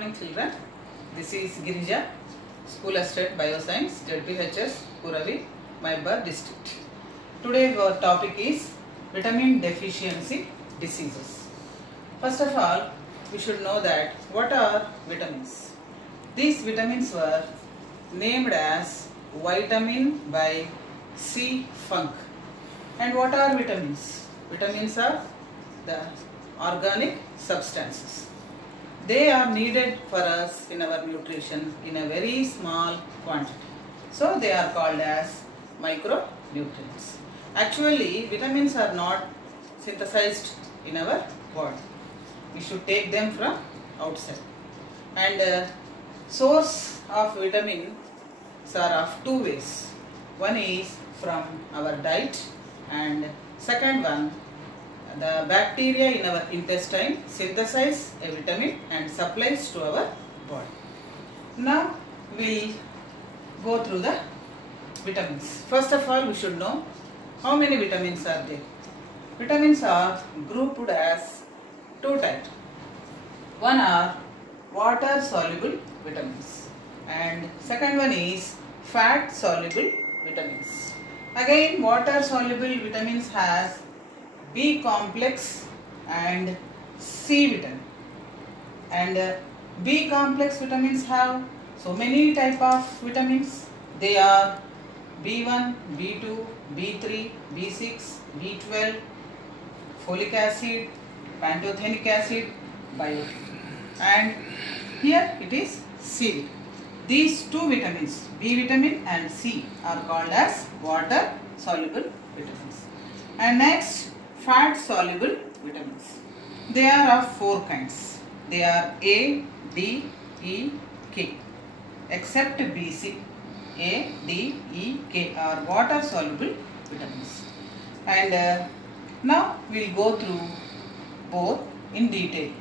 Good morning children, this is Girija, School Assistant Bioscience, ZPHS, Kuravi, Maybar district. Today our topic is vitamin deficiency diseases. First of all, we should know that what are vitamins. These vitamins were named as vitamin by C. Funk. And what are vitamins? Vitamins are the organic substances. They are needed for us in our nutrition in a very small quantity. So they are called as micronutrients. Actually, vitamins are not synthesized in our body. We should take them from outside. And source of vitamins are of two ways. One is from our diet, and second one, the bacteria in our intestine synthesize a vitamin and supplies to our body. Now we will go through the vitamins. First of all, we should know how many vitamins are there. Vitamins are grouped as two types. One are water soluble vitamins and second one is fat soluble vitamins. Again, water soluble vitamins has B complex and C vitamin, and B complex vitamins have so many type of vitamins. They are B1, B2, B3, B6, B12, folic acid, pantothenic acid, biotin, and here it is C. These two vitamins, B vitamin and C, are called as water soluble vitamins. And next, fat soluble vitamins. They are of four kinds. They are A, D, E, K. Except BC, A, D, E, K are water soluble vitamins. And now we will go through both in detail.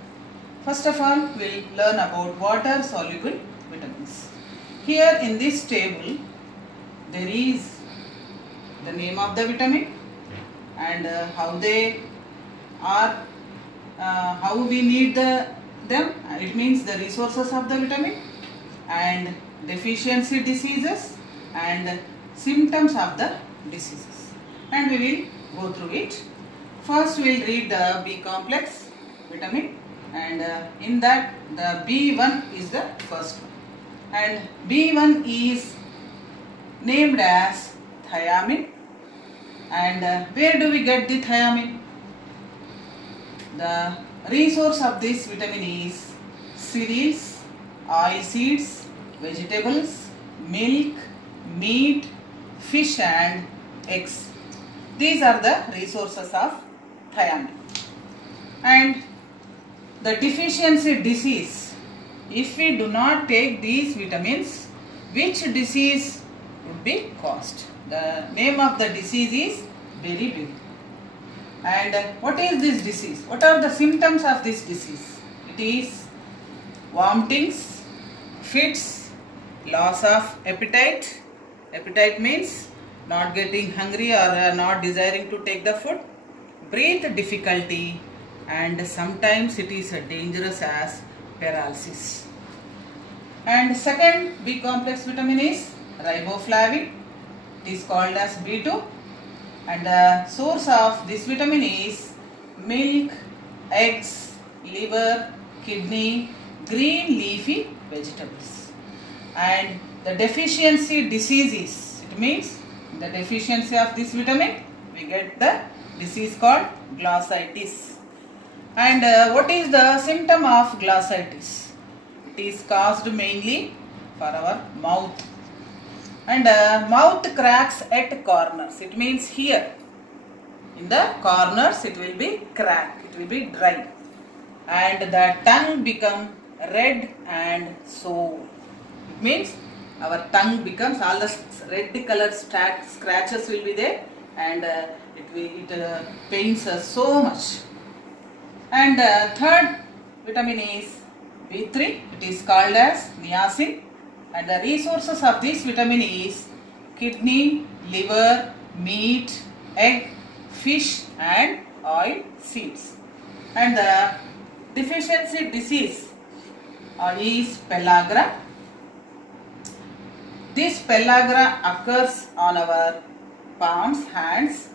First of all, we will learn about water soluble vitamins. Here in this table, there is the name of the vitamin and how they are, how we need them. It means the resources of the vitamin and deficiency diseases and symptoms of the diseases. And we will go through it. First we will read the B complex vitamin, and in that the B1 is the first one. And B1 is named as thiamine. And where do we get the thiamine? The resource of this vitamin is cereals, oil seeds, vegetables, milk, meat, fish and eggs. These are the resources of thiamine. And the deficiency disease, if we do not take these vitamins, which disease would be caused? The name of the disease is beriberi. And what is this disease? What are the symptoms of this disease? It is vomitings, fits, loss of appetite. Appetite means not getting hungry or not desiring to take the food. Breath difficulty, and sometimes it is dangerous as paralysis. And second B complex vitamin is riboflavin. It is called as B2, and the source of this vitamin is milk, eggs, liver, kidney, green leafy vegetables. And the deficiency diseases, it means the deficiency of this vitamin, we get the disease called glossitis. And what is the symptom of glossitis? It is caused mainly for our mouth. And mouth cracks at corners. It means here in the corners it will be cracked, it will be dry, and the tongue become red and sore. It means our tongue becomes, all the red color scratches will be there, and it pains us so much. And third vitamin is B3. It is called as niacin. And the resources of this vitamin is kidney, liver, meat, egg, fish and oil seeds. And the deficiency disease, is pellagra. This pellagra occurs on our palms, hands.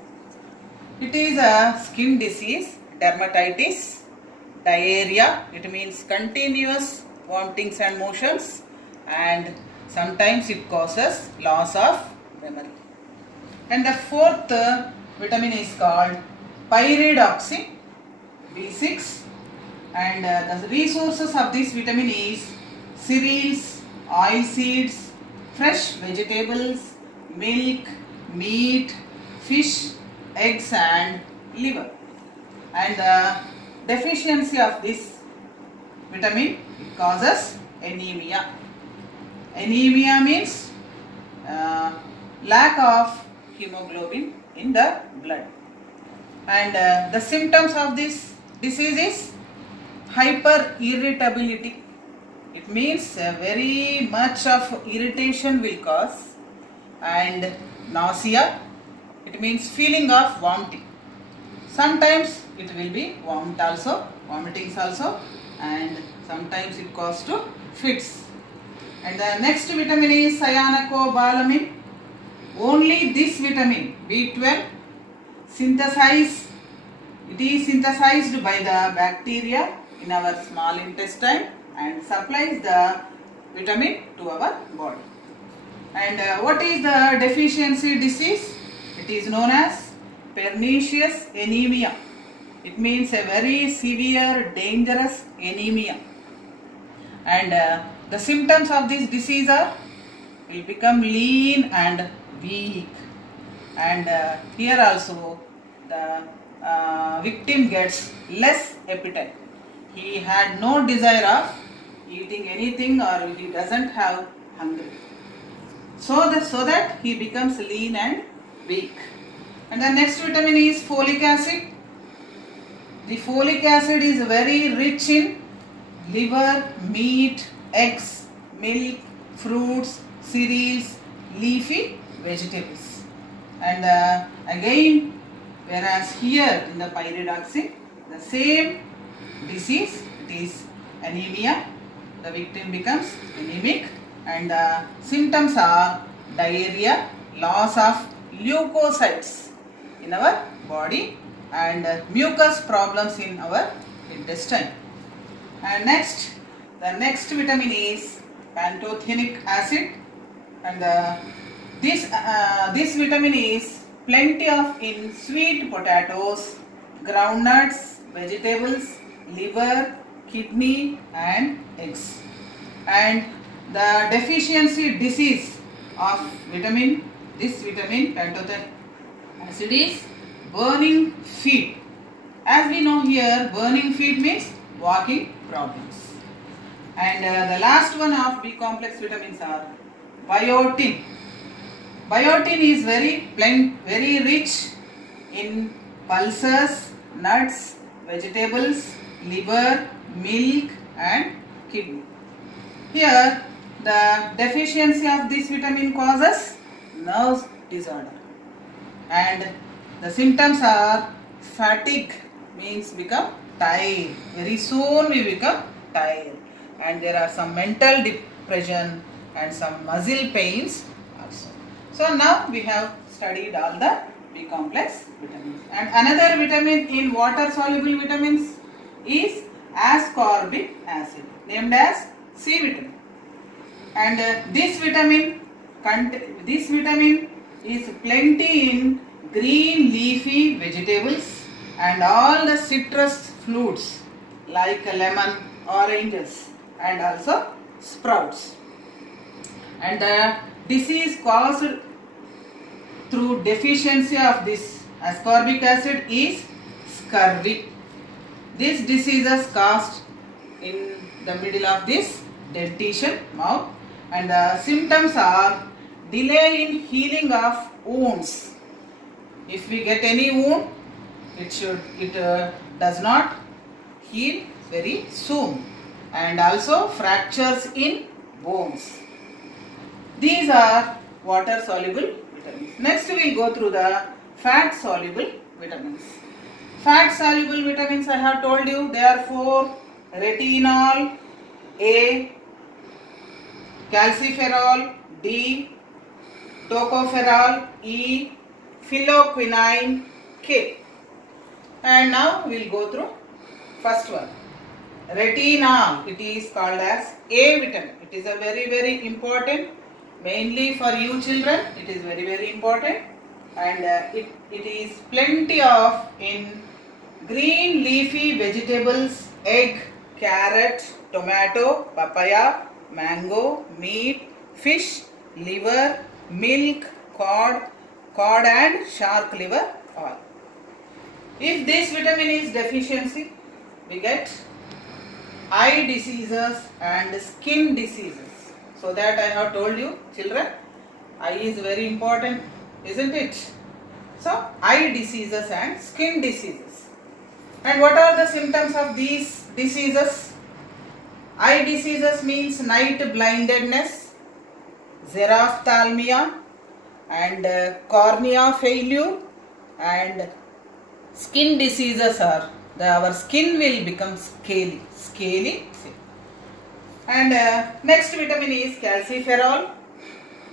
It is a skin disease, dermatitis, diarrhea. It means continuous vomitings and motions, and sometimes it causes loss of memory. And the fourth vitamin is called pyridoxine B6, and the resources of this vitamin is cereals, oil seeds, fresh vegetables, milk, meat, fish, eggs and liver. And the deficiency of this vitamin causes anemia. Anemia means lack of hemoglobin in the blood. And the symptoms of this disease is hyperirritability. It means very much of irritation will cause, and nausea. It means feeling of vomiting. Sometimes it will be vomitings also, and sometimes it causes to fits. And the next vitamin is cyanocobalamin. Only this vitamin B12 it is synthesized by the bacteria in our small intestine and supplies the vitamin to our body. And what is the deficiency disease? It is known as pernicious anemia. It means a very severe, dangerous anemia. And the symptoms of this disease are will become lean and weak. And here also the victim gets less appetite. He had no desire of eating anything, or he doesn't have hunger. So that he becomes lean and weak. And the next vitamin is folic acid. The folic acid is very rich in liver, meat, eggs, milk, fruits, cereals, leafy vegetables. And again, whereas here in the pyridoxine, the same disease, it is anemia. The victim becomes anemic, and the symptoms are diarrhea, loss of leukocytes in our body, and mucus problems in our intestine. And the next vitamin is pantothenic acid, and this vitamin is plenty of in sweet potatoes, groundnuts, vegetables, liver, kidney and eggs. And the deficiency disease of this vitamin pantothenic acid is burning feet. As we know here, burning feet means walking problems. And the last one of B complex vitamins are biotin. Biotin is very rich in pulses, nuts, vegetables, liver, milk and kidney. Here the deficiency of this vitamin causes nerve disorder, and the symptoms are fatigue, means become tired. Very soon we become tired, and there are some mental depression and some muscle pains also. So now we have studied all the B complex vitamins. And another vitamin in water soluble vitamins is ascorbic acid, named as C vitamin. And this vitamin is plenty in green leafy vegetables and all the citrus fruits like lemon, oranges and also sprouts. And the disease caused through deficiency of this ascorbic acid is scurvy. This disease is caused in the middle of this dentition, mouth, and the symptoms are delay in healing of wounds. If we get any wound, it does not heal very soon, and also fractures in bones. These are water soluble vitamins. Next we will go through the fat soluble vitamins. Fat soluble vitamins, I have told you, they are 4: retinol, A. Calciferol. D. Tocopherol. E. Phylloquinine. K. And now we will go through first one. Retinol. It is called as A vitamin. It is a very important, mainly for you children. It is very important, and it is plenty of in green leafy vegetables, egg, carrot, tomato, papaya, mango, meat, fish, liver, milk, cod and shark liver oil. If this vitamin is deficiency, we get eye diseases and skin diseases. So that I have told you, children, eye is very important, isn't it? So eye diseases and skin diseases. And what are the symptoms of these diseases? Eye diseases means night blindness, xerophthalmia, and cornea failure, and skin diseases are our skin will become scaly. And next vitamin is calciferol.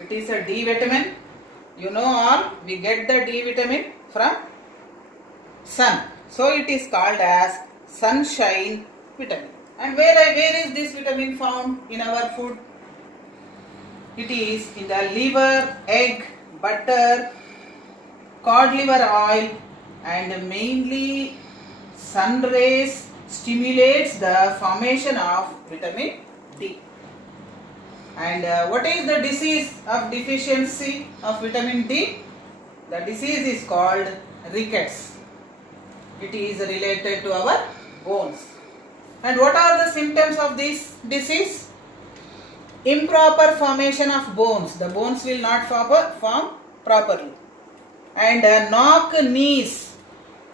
It is a D vitamin. You know all, we get the D vitamin from sun. So it is called as sunshine vitamin. And where is this vitamin found in our food? It is in the liver, egg, butter, cod liver oil, and mainly sun rays stimulates the formation of vitamin D. And what is the disease of deficiency of vitamin D? The disease is called rickets. It is related to our bones. And what are the symptoms of this disease? Improper formation of bones. The bones will not form properly. And knock knees.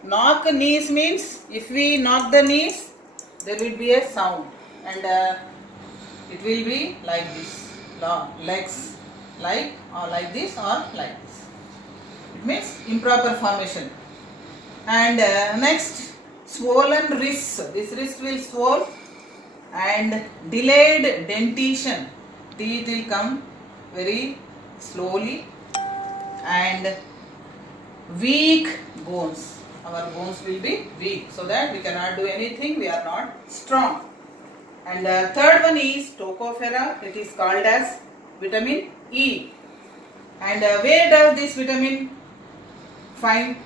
Knock knees means if we knock the knees, there will be a sound, and it will be like this, legs like this or like this. It means improper formation. And next, swollen wrists. This wrist will swell, and delayed dentition. Teeth will come very slowly, and weak bones. Our bones will be weak, so that we cannot do anything, we are not strong. And the third one is tocopherol. It is called as vitamin E. And where does this vitamin find?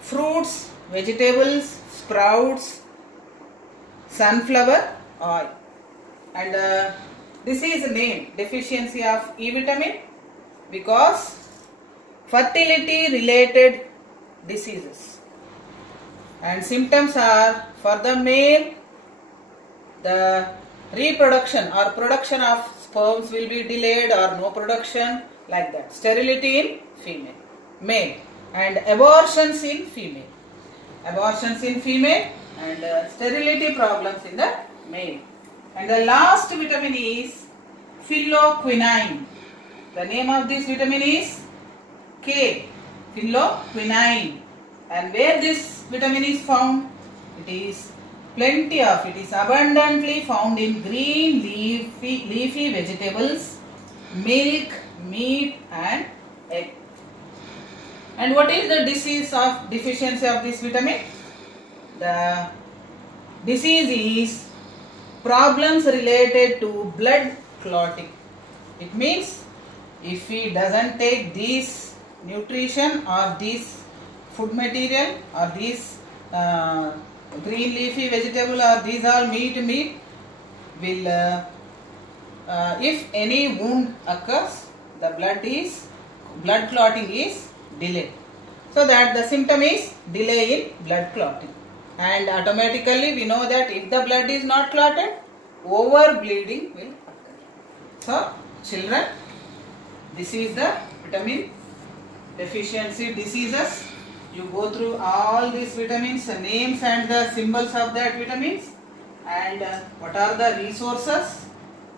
Fruits, vegetables, sprouts, sunflower oil. And this is named deficiency of E vitamin because fertility related diseases. And symptoms are, for the male, the reproduction or production of sperms will be delayed or no production, like that. Sterility in male, and abortions in female. And sterility problems in the male. And the last vitamin is phylloquinine. The name of this vitamin is K, phylloquinine. And where this vitamin is found? It is abundantly found in green leafy vegetables, milk, meat, and egg. And what is the disease of deficiency of this vitamin? The disease is problems related to blood clotting. It means if he doesn't take this nutrition or this food material or these green leafy vegetable or these all meat will if any wound occurs, the blood clotting is delayed. So that the symptom is delay in blood clotting, and automatically we know that if the blood is not clotted, over bleeding will occur. So children, this is the vitamin deficiency diseases. You go through all these vitamins, the names and the symbols of that vitamins, and what are the resources,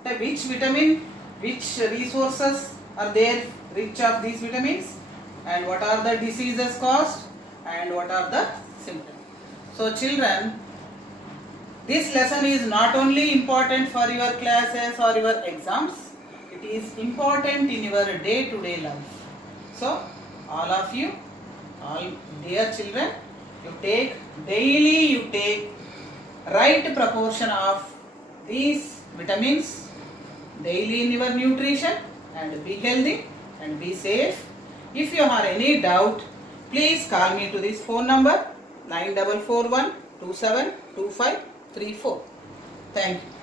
which vitamin, which resources are there rich of these vitamins, and what are the diseases caused, and what are the symptoms. So children, This lesson is not only important for your classes or your exams, it is important in your day-to-day life. So, all of you, all dear children, you take right proportion of these vitamins daily in your nutrition and be healthy and be safe. If you have any doubt, please call me to this phone number 9441 272534. Thank you.